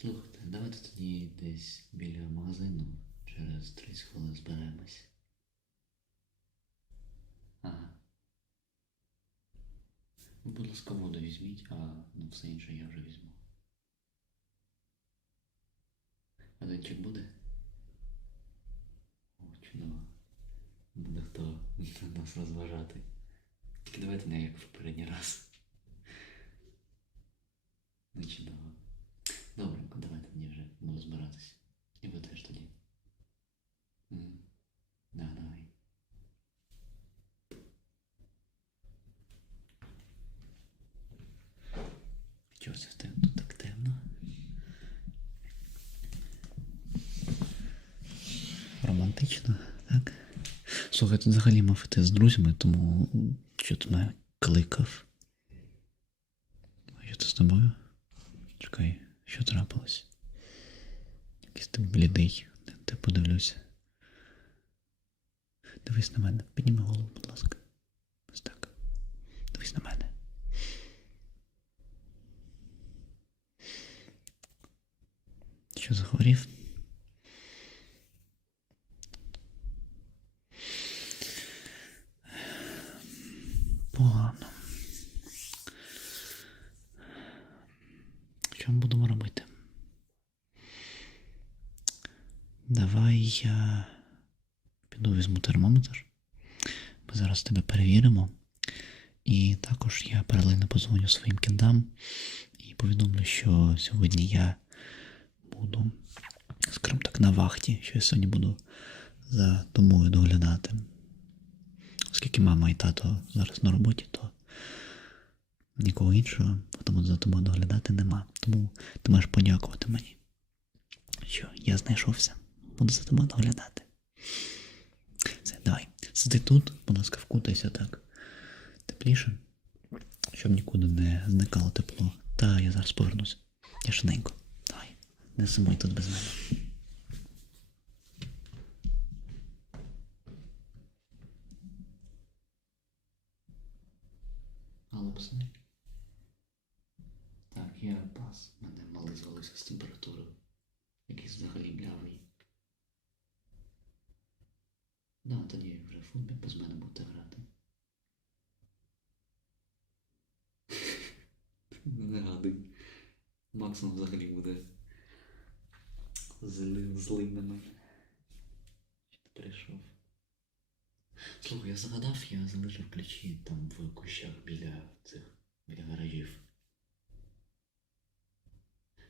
Слухайте, давайте тоді десь біля магазину через 30 хвилин зберемось. Ага. Ви, будь ласка, воду візьміть, а ну все інше я вже візьму. Денчик буде? О, чудово. Буде хто нас розважати. Тільки давайте не як в попередній раз. Ну чудово. Добренько, давайте тоді вже буду. І ви теж тоді. Давай. Чого це тут так темно? Романтично, так? Слухай, тут взагалі мав іти з друзями, тому що ти мене кликав. А Що це з тобою? Чекай, що трапилось? Якийсь ти блідий, ти подивлюся. Дивись на мене, підніми голову, будь ласка. Ось так. Дивись на мене. Що захворів? Погано. Що ми будемо робити? Давай я піду візьму термометр. Ми зараз тебе перевіримо. І також я паралельно позвоню своїм кіндам і повідомлю, що сьогодні я буду, скажімо так, на вахті, що я сьогодні буду за домою доглядати. Оскільки мама і тато зараз на роботі, то нікого іншого, хто за тобою доглядати, нема. Тому ти маєш подякувати мені, що я знайшовся, буду за тобою доглядати. Все, давай. Сиди тут, будь ласка, вкутайся так тепліше, щоб нікуди не зникало тепло. Та я зараз повернусь. Я швиденько. Давай. Не сумуй тут без мене. Алло, пацани. Так, я пас. Мене малий звалився з температурою. Якийсь взагалі блявий. Да, тоді вже футбі без мене будете грати. Не гадуй. Максимум взагалі буде зли, злий на мене. Що ти прийшов? Слухай, я загадав, я залишив ключі там в кущах біля цих біля гаражів.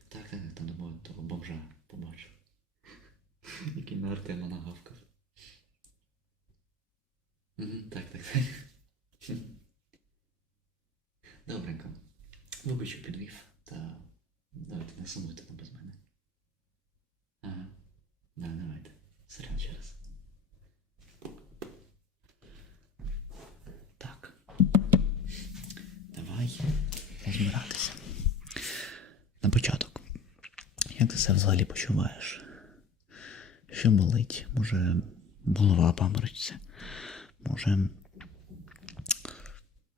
Так, так, там думаю, того бомжа побачив. Який на Артема нагавкав. Так, так, так. Добренько. Вибач, що підвів, та давайте не сумуйте там без мене. Ага. Да, давайте. Сорян ще раз. Розбиратися. На початок. Як ти себе взагалі почуваєш? Що болить? Може, голова паморочиться? Може.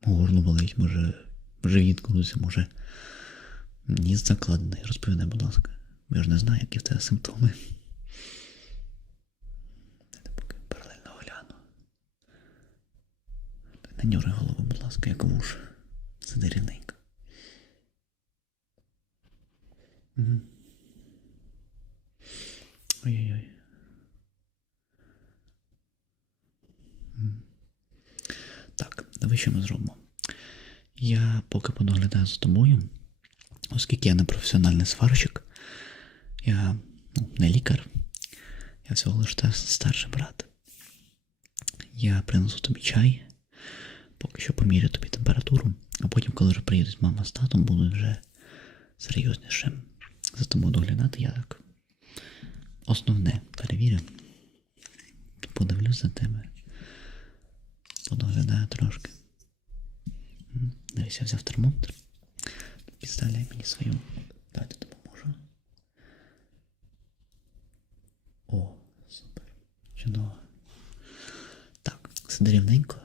Горло болить, може, живіт крутиться, може. Ніс закладений. Розповідай, будь ласка. Я ж не знаю, які в тебе симптоми. Я поки паралельно огляну. Не нюрай голову, будь ласка, як вуш. Сиди рівненько. Угу. Ой-ой-ой. Так, давай що ми зробимо? Я поки подоглядаю за тобою, оскільки я не професіональний сварщик, я ну, не лікар, я всього лиш та старший брат. Я принесу тобі чай, поки що помірю тобі температуру, а потім, коли вже приїдуть мама з татом, будуть вже серйозніше тобою доглядати, я так основне перевірю. Подивлюсь за тебе. Подоглядаю трошки. Дивись, я взяв термометр. Підставляй мені свою. Давайте допоможу. О, супер. Чудово. Так, сиди рівненько.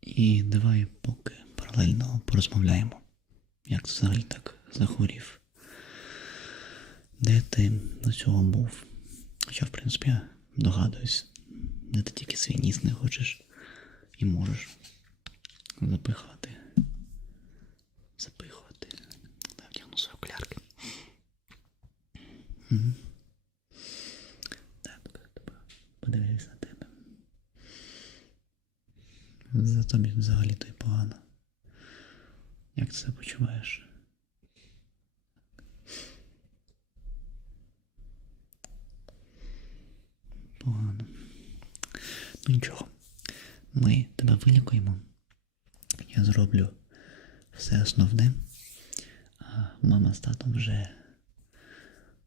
І давай поки паралельно порозмовляємо. Як ти взагалі так захворів? Де ти до цього був? Хоча, в принципі, я догадуюсь, де ти тільки свій ніс не хочеш і можеш запихати. Запихувати. Дай вдягну свої окулярки. Мгм. Так, подивився на тебе. За тобі взагалі то й погано. Як ти себе почуваєш? Погано. Ну нічого. Ми тебе вилікуємо. Я зроблю все основне. А мама з татом вже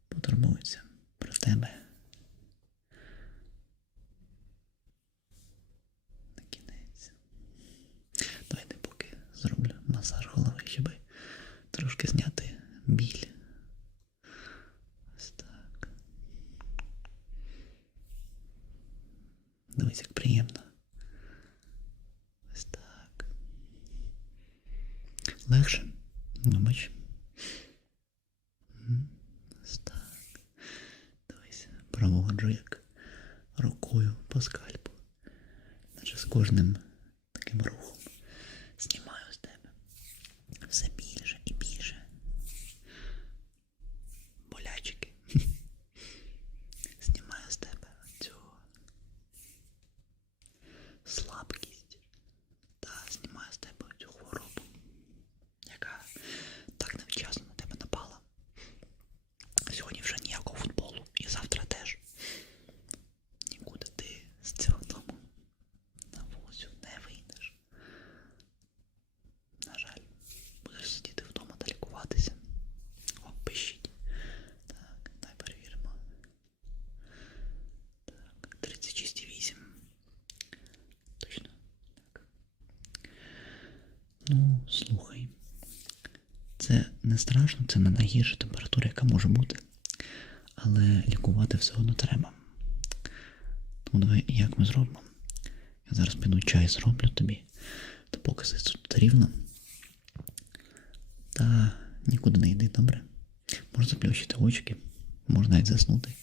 потурбуються про тебе. На. Давайте поки зроблю масаж голови, щоб трошки зняти біль. Ось так. Дивись, як приємно. Ось так. Легше. Ну, бач. М, Ось так. Дивись, проводжу як рукою по скальпу. Наче з кожним таким рухом знімаю з тебе все більше і більше. Болячики. Знімаю з тебе цю слабкість та знімаю з тебе цю хворобу, яка так невчасно на тебе напала. Сьогодні вже ніякого футболу і завтра теж. Нікуди ти з цього дому на вулицю не вийдеш. На жаль, будеш сидіти вдома та лікуватися. О, пишіть. Так, дай перевіримо. Так, 36,8. Точно. Так. Ну, слухай. Це не страшно, це не найгірша температура, яка може бути. Але лікувати все одно треба. Тому давай як ми зробимо? Я зараз піду чай зроблю тобі. Та поки сидиш тут рівно. Та нікуди не йди, добре? Можна заплющити очки, можна навіть заснути.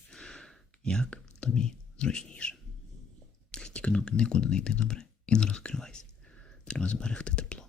Як тобі зручніше. Тільки ну, нікуди не йди, добре? І не розкривайся. Треба зберегти тепло.